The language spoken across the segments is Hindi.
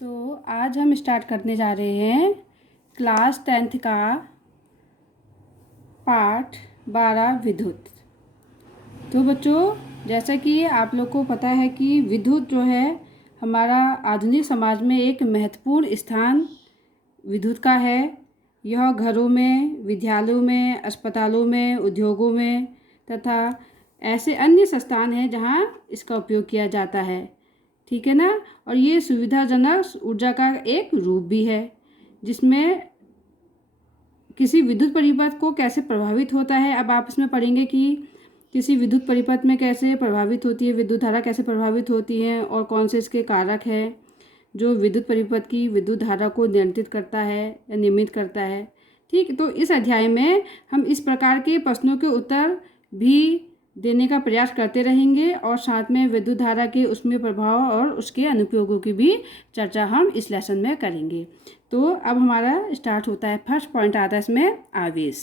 तो आज हम स्टार्ट करने जा रहे हैं क्लास 10th का पाठ 12 विद्युत। तो बच्चों, जैसा कि आप लोग को पता है कि विद्युत जो है हमारा आधुनिक समाज में एक महत्वपूर्ण स्थान विद्युत का है। यह घरों में, विद्यालयों में, अस्पतालों में, उद्योगों में तथा ऐसे अन्य संस्थान हैं जहाँ इसका उपयोग किया जाता है। ठीक है ना। और ये सुविधाजनक ऊर्जा का एक रूप भी है जिसमें किसी विद्युत परिपथ को कैसे प्रभावित होता है। अब आप इसमें पढ़ेंगे कि किसी विद्युत परिपथ में कैसे प्रभावित होती है, विद्युत धारा कैसे प्रभावित होती है और कौन से इसके कारक हैं जो विद्युत परिपथ की विद्युत धारा को नियंत्रित करता है या नियमित करता है। ठीक, तो इस अध्याय में हम इस प्रकार के प्रश्नों के उत्तर भी देने का प्रयास करते रहेंगे और साथ में विद्युत धारा के उसमें प्रभाव और उसके अनुप्रयोगों की भी चर्चा हम इस लेसन में करेंगे। तो अब हमारा स्टार्ट होता है। फर्स्ट पॉइंट आता है इसमें आवेश।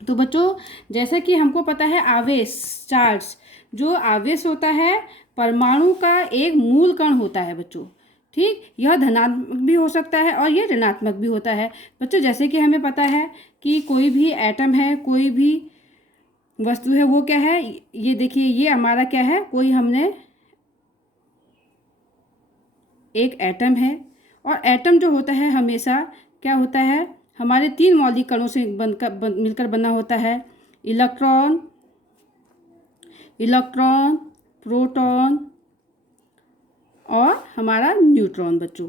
तो बच्चों, जैसा कि हमको पता है आवेश, चार्ज, जो आवेश होता है परमाणु का एक मूल कण होता है बच्चों। ठीक, यह धनात्मक भी हो सकता है और ये ऋणात्मक भी होता है बच्चों। जैसे कि हमें पता है कि कोई भी एटम है, कोई भी वस्तु है, वो क्या है, ये देखिए, ये हमारा क्या है, कोई हमने एक एटम है। और एटम जो होता है हमेशा क्या होता है, हमारे 3 मौलिक कणों से मिलकर बना होता है। इलेक्ट्रॉन, प्रोटॉन और हमारा न्यूट्रॉन बच्चों।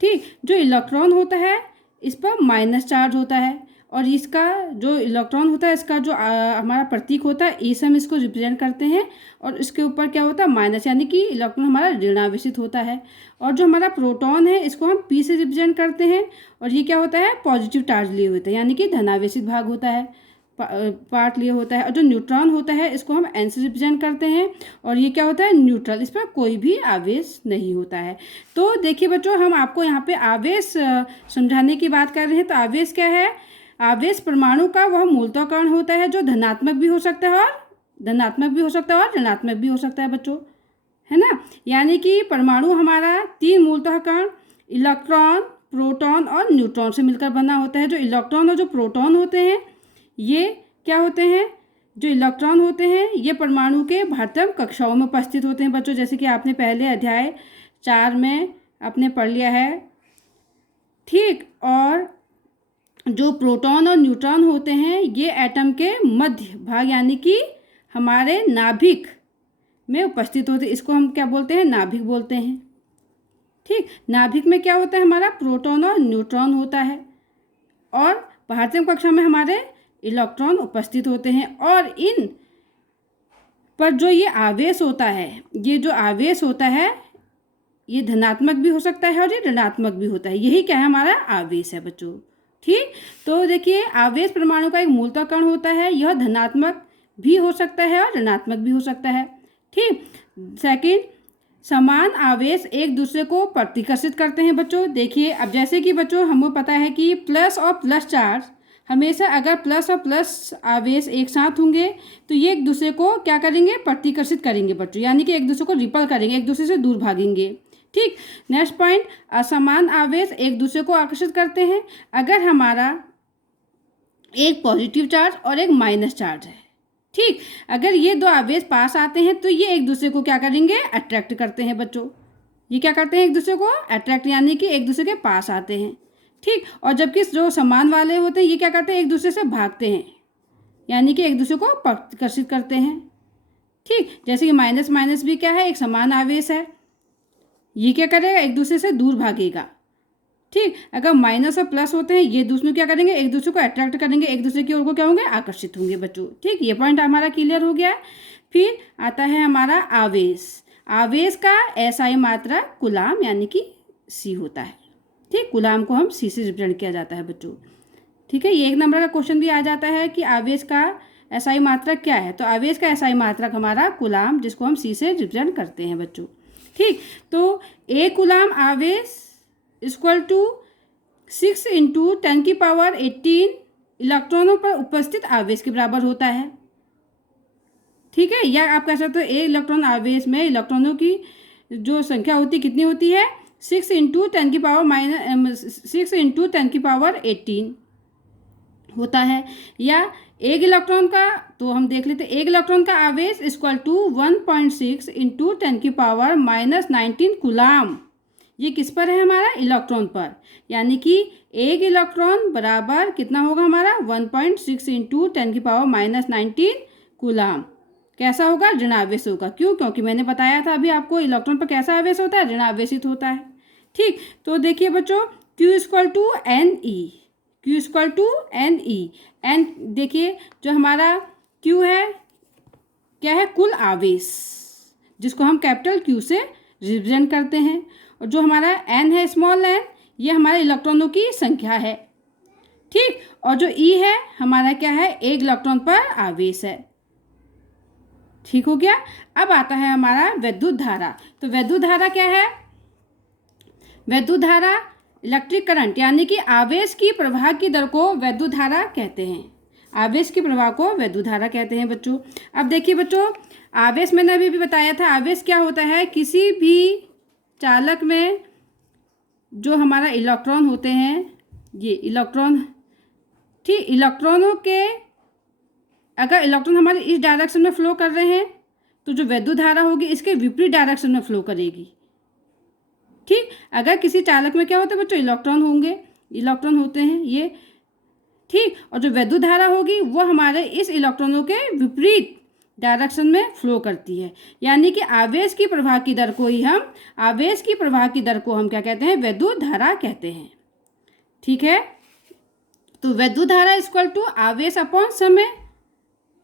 ठीक, जो इलेक्ट्रॉन होता है इस पर माइनस चार्ज होता है और इसका जो इलेक्ट्रॉन होता है इसका जो हमारा प्रतीक होता है, इसे हम इसको रिप्रेजेंट करते हैं और इसके ऊपर क्या होता है, माइनस, यानी कि इलेक्ट्रॉन हमारा ऋणावेशित होता है। और जो हमारा प्रोटॉन है इसको हम पी से रिप्रेजेंट करते हैं और ये क्या होता है, पॉजिटिव चार्ज लिए होते हैं, यानी कि धनावेशित भाग होता है, पार्ट लिए होता है। और जो न्यूट्रॉन होता है इसको हम एन से रिप्रेजेंट करते हैं और ये क्या होता है, न्यूट्रल, इस पर कोई भी आवेश नहीं होता है। तो देखिए बच्चों, हम आपको यहाँ पे आवेश समझाने की बात कर रहे हैं। तो आवेश क्या है, आवेश परमाणु का वह मूलतः कण होता है जो धनात्मक भी हो सकता है और ऋणात्मक भी हो सकता है बच्चों, है ना। यानी कि परमाणु हमारा 3 मूलतः कण इलेक्ट्रॉन, प्रोटॉन और न्यूट्रॉन से मिलकर बना होता है। जो इलेक्ट्रॉन और जो प्रोटॉन होते हैं ये क्या होते हैं, जो इलेक्ट्रॉन होते हैं ये परमाणु के बाह्यतम कक्षाओं में उपस्थित होते हैं बच्चों, जैसे कि आपने पहले अध्याय 4 में आपने पढ़ लिया है। ठीक, और जो प्रोटॉन और न्यूट्रॉन होते हैं ये एटम के मध्य भाग यानी कि हमारे नाभिक में उपस्थित होते हैं। इसको हम क्या बोलते हैं, नाभिक बोलते हैं। ठीक, नाभिक में क्या होता है, हमारा प्रोटॉन और न्यूट्रॉन होता है और बाह्यतम कक्षा में हमारे इलेक्ट्रॉन उपस्थित होते हैं। और इन पर जो ये आवेश होता है, ये जो आवेश होता है ये धनात्मक भी हो सकता है और ये ऋणात्मक भी होता है। यही क्या है, हमारा आवेश है बच्चों। ठीक, तो देखिए, आवेश परमाणु का एक मूलतः कण होता है, यह धनात्मक भी हो सकता है और ऋणात्मक भी हो सकता है। ठीक, सेकंड, समान आवेश एक दूसरे को प्रतिकर्षित करते हैं बच्चों। देखिए, अब जैसे कि बच्चों हमें पता है कि प्लस और प्लस चार्ज, हमेशा अगर प्लस और प्लस आवेश एक साथ होंगे तो ये एक दूसरे को क्या करेंगे, प्रतिकर्षित करेंगे बच्चों, यानी कि एक दूसरे को रिपल करेंगे, एक दूसरे से दूर भागेंगे। ठीक, नेक्स्ट पॉइंट, असमान आवेश एक दूसरे को आकर्षित करते हैं। अगर हमारा एक पॉजिटिव चार्ज और एक माइनस चार्ज है, ठीक, अगर ये 2 आवेश पास आते हैं तो ये एक दूसरे को क्या करेंगे, अट्रैक्ट करते हैं बच्चों। ये क्या करते हैं, एक दूसरे को अट्रैक्ट, यानी कि एक दूसरे के पास आते हैं। ठीक, और जबकि जो समान वाले होते हैं ये क्या करते हैं, एक दूसरे से भागते हैं, यानी कि एक दूसरे को आकर्षित करते हैं। ठीक, जैसे कि माइनस माइनस भी क्या है, एक समान आवेश है, ये क्या करेगा, एक दूसरे से दूर भागेगा। ठीक, अगर माइनस और प्लस होते हैं ये दूसरे क्या करेंगे, एक दूसरे को अट्रैक्ट करेंगे, एक दूसरे की ओर को क्या होंगे, आकर्षित होंगे बच्चों। ठीक, ये पॉइंट हमारा क्लियर हो गया। फिर आता है हमारा आवेश। आवेश का एसआई मात्रा कूलाम यानी कि सी होता है। ठीक, कूलाम को हम सी से रिप्रेजेंट किया जाता है बच्चों। ठीक है, ये 1 नंबर का क्वेश्चन भी आ जाता है कि आवेश का एसआई मात्रक क्या है। तो आवेश का एसआई मात्रक हमारा कूलाम, जिसको हम सी से रिप्रेजेंट करते हैं बच्चों। ठीक, तो 1 कूलाम आवेश इक्वल टू 6 × 10⁻18 इलेक्ट्रॉनों पर उपस्थित आवेश के बराबर होता है। ठीक है, या आप कह सकते हो 1 इलेक्ट्रॉन आवेश में इलेक्ट्रॉनों की जो संख्या होती कितनी होती है 6 इंटू 10⁻18 होता है। या एक इलेक्ट्रॉन का, तो हम देख लेते हैं, एक इलेक्ट्रॉन का आवेश इक्वल टू 1.6 इंटू 10⁻19 कूलाम। ये किस पर है हमारा इलेक्ट्रॉन पर, यानी कि एक इलेक्ट्रॉन बराबर कितना होगा हमारा 1.6 इंटू 10⁻19 कूलाम। कैसा होगा, ऋणावेश होगा। क्यों, क्योंकि मैंने बताया था अभी आपको इलेक्ट्रॉन पर कैसा आवेश होता है, ऋणावेशित होता है। ठीक, तो देखिए बच्चों Q equal to N E, Q equal to N E. N देखिए जो हमारा Q है क्या है, कुल आवेश, जिसको हम कैपिटल Q से रिप्रेजेंट करते हैं। और जो हमारा N है स्मॉल n, ये हमारे इलेक्ट्रॉनों की संख्या है। ठीक, और जो E है हमारा क्या है, एक इलेक्ट्रॉन पर आवेश है। ठीक हो गया। अब आता है हमारा वैद्युत धारा। तो वैद्युत धारा क्या है, वैद्युत धारा इलेक्ट्रिक करंट यानी कि आवेश की प्रवाह की दर को वैद्युत धारा कहते हैं। आवेश की प्रवाह को वैद्युत धारा कहते हैं बच्चों। अब देखिए बच्चों, आवेश मैंने अभी भी बताया था, आवेश क्या होता है, किसी भी चालक में जो हमारा इलेक्ट्रॉन होते हैं, ये इलेक्ट्रॉन, ठीक, इलेक्ट्रॉनों के, अगर इलेक्ट्रॉन हमारे इस डायरेक्शन में फ्लो कर रहे हैं तो जो वैद्युत धारा होगी इसके विपरीत डायरेक्शन में फ्लो करेगी। ठीक, अगर किसी चालक में क्या होता है बच्चों, इलेक्ट्रॉन होंगे, इलेक्ट्रॉन होते हैं ये, ठीक, और जो वैद्युत धारा होगी वो हमारे इस इलेक्ट्रॉनों के विपरीत डायरेक्शन में फ्लो करती है। यानी कि आवेश की प्रवाह की दर को ही हम, आवेश की प्रवाह की दर को हम क्या कहते हैं, वैद्युत धारा कहते हैं। ठीक है, तो वैद्युत धारा इक्वल टू आवेश अपॉन समय,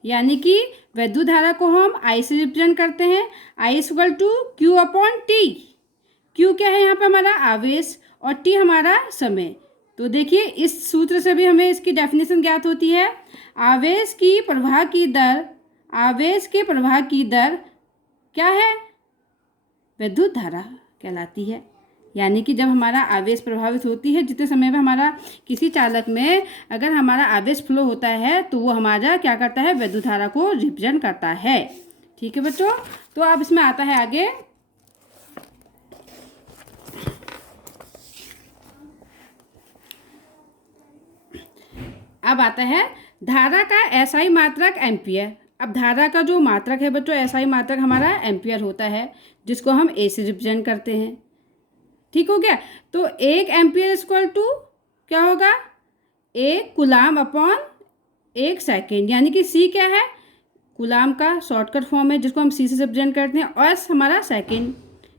यानी कि वैद्युत धारा को हम I से रिप्रेजेंट करते हैं। I equal to Q upon T। Q क्या है यहाँ पे हमारा आवेश और T हमारा समय। तो देखिए इस सूत्र से भी हमें इसकी डेफिनेशन ज्ञात होती है। आवेश की प्रवाह की दर, आवेश के प्रवाह की दर क्या है, वैद्युत धारा कहलाती है। यानी कि जब हमारा आवेश प्रभावित होती है, जितने समय में हमारा किसी चालक में अगर हमारा आवेश फ्लो होता है तो वो हमारा क्या करता है, वैद्युत धारा को रिप्रेजेंट करता है। ठीक है बच्चों, तो अब इसमें आता है आगे, अब आता है धारा का एसआई मात्रक एम्पियर। अब धारा का जो मात्रक है बच्चों, एसआई मात्रक हमारा एम्पियर होता है, जिसको हम ए से रिप्रेजेंट करते हैं। ठीक हो गया। तो एक एम्पियर इक्वल टू क्या होगा, एक कूलाम अपॉन एक सेकेंड, यानी कि सी क्या है, कूलाम का शॉर्टकट फॉर्म है जिसको हम सी से रिप्रेजेंट करते हैं, और एस हमारा सेकेंड।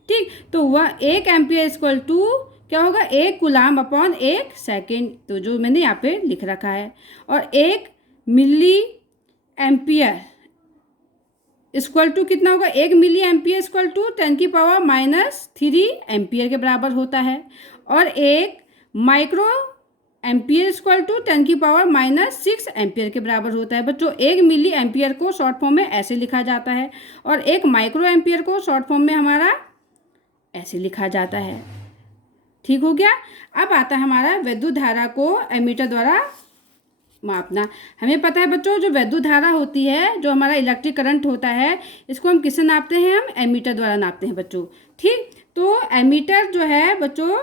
ठीक, तो वह एक एम्पियर इक्वल टू क्या होगा, एक कूलाम अपॉन एक सेकेंड, तो जो मैंने यहाँ पे लिख रखा है। और एक मिली एम्पियर इक्वल टू कितना होगा, एक milli ampere equal to 10⁻³ ampere के बराबर होता है। और एक micro ampere equal to 10⁻⁻6 ampere के बराबर होता है। बच्चों एक मिली एम्पियर को शॉर्ट फॉर्म में ऐसे लिखा जाता है और एक माइक्रो एम्पियर को शॉर्ट फॉर्म में हमारा ऐसे लिखा जाता है। ठीक हो गया। अब आता है हमारा विद्युत धारा को एमीटर द्वारा मापना। हमें पता है बच्चों, जो विद्युत धारा होती है, जो हमारा इलेक्ट्रिक करंट होता है, इसको हम किससे नापते हैं, हम एमीटर द्वारा नापते हैं बच्चों। ठीक, तो एमीटर जो है बच्चों,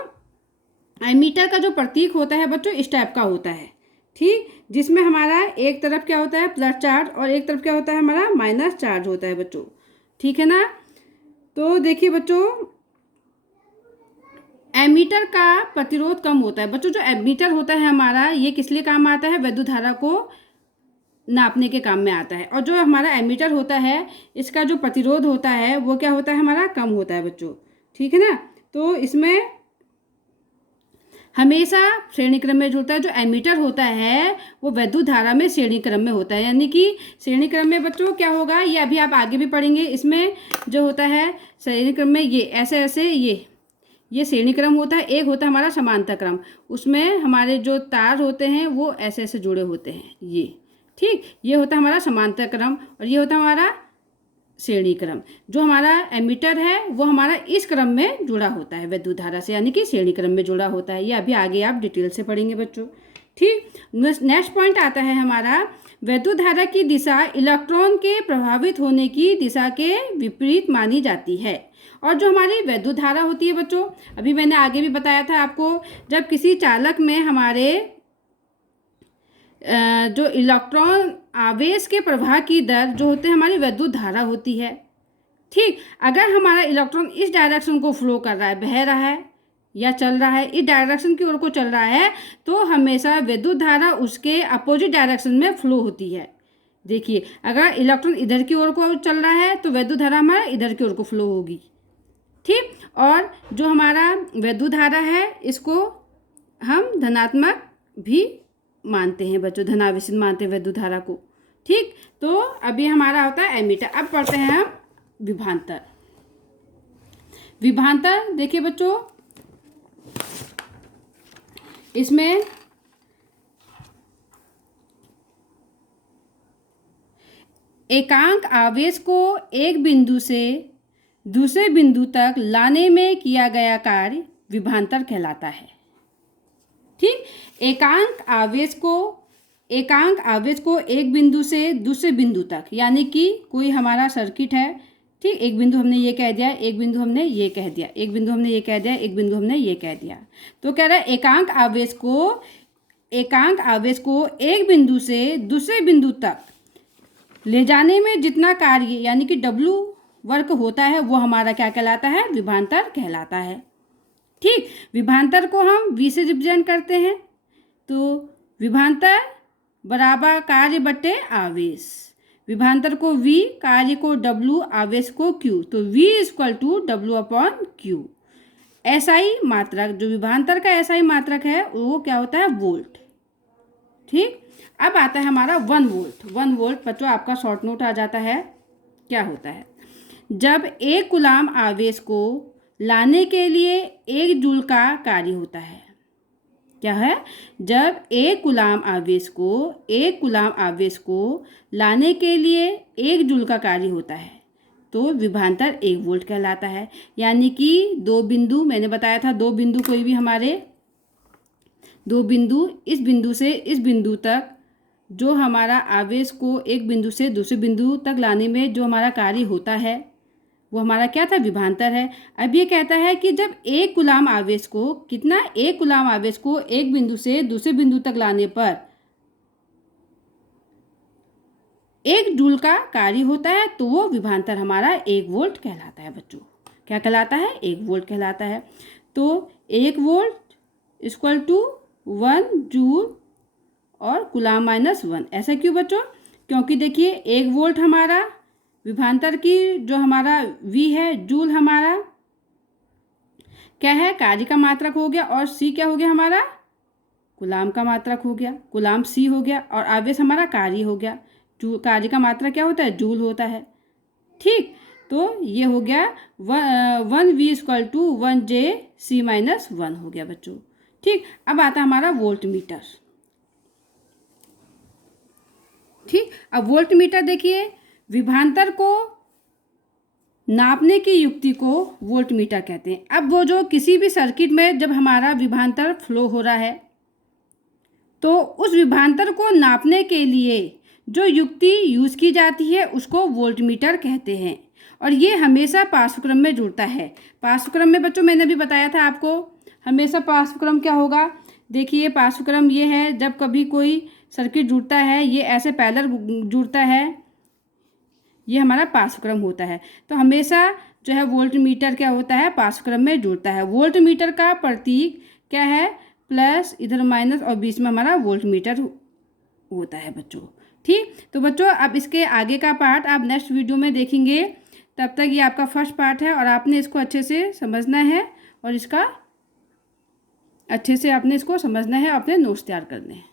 एमीटर का जो प्रतीक होता है बच्चों इस टाइप का होता है। ठीक, जिसमें हमारा एक तरफ क्या होता है प्लस चार्ज और एक तरफ क्या होता है हमारा माइनस चार्ज होता है बच्चों। ठीक है ना। तो देखिए बच्चों, एमीटर का प्रतिरोध कम होता है बच्चों। जो एमीटर होता है हमारा, ये किस लिए काम आता है, विद्युत धारा को नापने के काम में आता है। और जो हमारा एमीटर होता है, इसका जो प्रतिरोध होता है वो क्या होता है हमारा, कम होता है बच्चों। ठीक है ना। तो इसमें हमेशा श्रेणी क्रम में जुड़ता है। जो एमीटर होता है वो विद्युत धारा में श्रेणी क्रम में होता है, यानी कि श्रेणी क्रम में बच्चों क्या होगा, ये अभी आप आगे भी पढ़ेंगे। इसमें जो होता है श्रेणी क्रम में, ये ऐसे ऐसे ये श्रेणी क्रम होता है। एक होता है हमारा समांतर क्रम, उसमें हमारे जो तार होते हैं वो ऐसे ऐसे जुड़े होते हैं, ये। ठीक, ये होता है हमारा समांतर क्रम और ये होता है हमारा श्रेणी क्रम। जो हमारा एमीटर है वो हमारा इस क्रम में जुड़ा होता है विद्युत धारा से, यानी कि श्रेणी क्रम में जुड़ा होता है। ये अभी आगे आप डिटेल से पढ़ेंगे बच्चों। ठीक, नेक्स्ट पॉइंट आता है हमारा, वैद्युत धारा की दिशा इलेक्ट्रॉन के प्रभावित होने की दिशा के विपरीत मानी जाती है। और जो हमारी वैद्युत धारा होती है बच्चों, अभी मैंने आगे भी बताया था आपको, जब किसी चालक में हमारे जो इलेक्ट्रॉन आवेश के प्रवाह की दर जो होते हैं हमारी वैद्युत धारा होती है। ठीक, अगर हमारा इलेक्ट्रॉन इस डायरेक्शन को फ्लो कर रहा है, बह रहा है या चल रहा है, इस डायरेक्शन की ओर को चल रहा है, तो हमेशा विद्युत धारा उसके अपोजिट डायरेक्शन में फ्लो होती है। देखिए, अगर इलेक्ट्रॉन इधर की ओर को चल रहा है तो विद्युत धारा हमारा इधर की ओर को फ्लो होगी। ठीक, और जो हमारा विद्युत धारा है इसको हम धनात्मक भी मानते हैं बच्चों, धनावेशित मानते हैं विद्युत धारा को। ठीक, तो अभी हमारा होता है एमीटर। अब पढ़ते हैं हम विभवांतर। विभवांतर देखिए बच्चों, इसमें एकांक आवेश को एक बिंदु से दूसरे बिंदु तक लाने में किया गया कार्य विभवांतर कहलाता है। ठीक, एकांक आवेश को एक बिंदु से दूसरे बिंदु तक, यानी कि कोई हमारा सर्किट है, ठीक, एक बिंदु हमने ये कह दिया, एक बिंदु हमने ये कह दिया, एक बिंदु हमने ये कह दिया, एक बिंदु हमने ये कह दिया, तो कह रहा है एकांक आवेश को एक बिंदु से दूसरे बिंदु तक ले जाने में जितना कार्य यानी कि W वर्क होता है वो हमारा क्या कहलाता है, विभवांतर कहलाता है। ठीक, विभवांतर को हम V से रिप्रेजेंट करते हैं, तो विभवांतर बराबर कार्य बटे आवेश, विभवांतर को V, कार्य को W, आवेश को Q, तो V equal to W/Q। SI मात्रक, जो विभवांतर का SI मात्रक है वो क्या होता है, वोल्ट। ठीक, अब आता है हमारा 1 वोल्ट। 1 वोल्ट बच्चों आपका शॉर्ट नोट आ जाता है। क्या होता है, जब 1 कूलाम आवेश को लाने के लिए 1 जूल का कार्य होता है। क्या है, जब 1 कूलाम आवेश को लाने के लिए 1 जूल का कार्य होता है तो विभवांतर 1 वोल्ट कहलाता है। यानी कि 2 बिंदु, मैंने बताया था 2 बिंदु, कोई भी हमारे 2 बिंदु, इस बिंदु से इस बिंदु तक जो हमारा आवेश को एक बिंदु से दूसरे बिंदु तक लाने में जो हमारा कार्य होता है वो हमारा क्या था, विभवांतर है। अब ये कहता है कि जब 1 कूलाम आवेश को, कितना, 1 कूलाम आवेश को एक बिंदु से दूसरे बिंदु तक लाने पर 1 जूल का कार्य होता है तो वो विभवांतर हमारा 1 वोल्ट कहलाता है बच्चों। क्या कहलाता है, 1 वोल्ट कहलाता है। तो 1 वोल्ट इक्वल टू 1 जूल और कूलाम माइनस 1। ऐसा क्यों बच्चों, क्योंकि देखिए 1 वोल्ट हमारा विभवांतर की जो हमारा V है, जूल हमारा क्या है, कार्य का मात्रक हो गया, और C क्या हो गया हमारा, कूलाम का मात्रक हो गया, कूलाम C हो गया, और आवेश हमारा कार्य हो गया। कार्य का मात्रक क्या होता है, जूल होता है। ठीक, तो ये हो गया 1V इक्वल टू 1J/C-1 हो गया बच्चों। ठीक, अब आता है हमारा वोल्ट मीटर। ठीक, अब वोल्ट मीटर देखिए, विभवांतर को नापने की युक्ति को वोल्ट मीटर कहते हैं। अब वो जो किसी भी सर्किट में जब हमारा विभवांतर फ्लो हो रहा है तो उस विभवांतर को नापने के लिए जो युक्ति यूज की जाती है उसको वोल्ट मीटर कहते हैं, और ये हमेशा पार्श्वक्रम में जुड़ता है। पार्श्वक्रम में बच्चों मैंने भी बताया था आपको, हमेशा पार्श्वक्रम क्या होगा, देखिए पार्श्वक्रम ये है, जब कभी कोई सर्किट जुड़ता है ये ऐसे पैरेलल जुड़ता है, ये हमारा पार्श्वक्रम होता है। तो हमेशा जो है वोल्ट मीटर क्या होता है, पार्श्वक्रम में जुड़ता है। वोल्ट मीटर का प्रतीक क्या है, प्लस, इधर माइनस, और बीच में हमारा वोल्ट मीटर होता है बच्चों। ठीक, तो बच्चों अब इसके आगे का पार्ट आप नेक्स्ट वीडियो में देखेंगे। तब तक ये आपका फर्स्ट पार्ट है और आपने इसको अच्छे से समझना है, और इसका अच्छे से आपने इसको समझना है, अपने नोट्स तैयार करने हैं।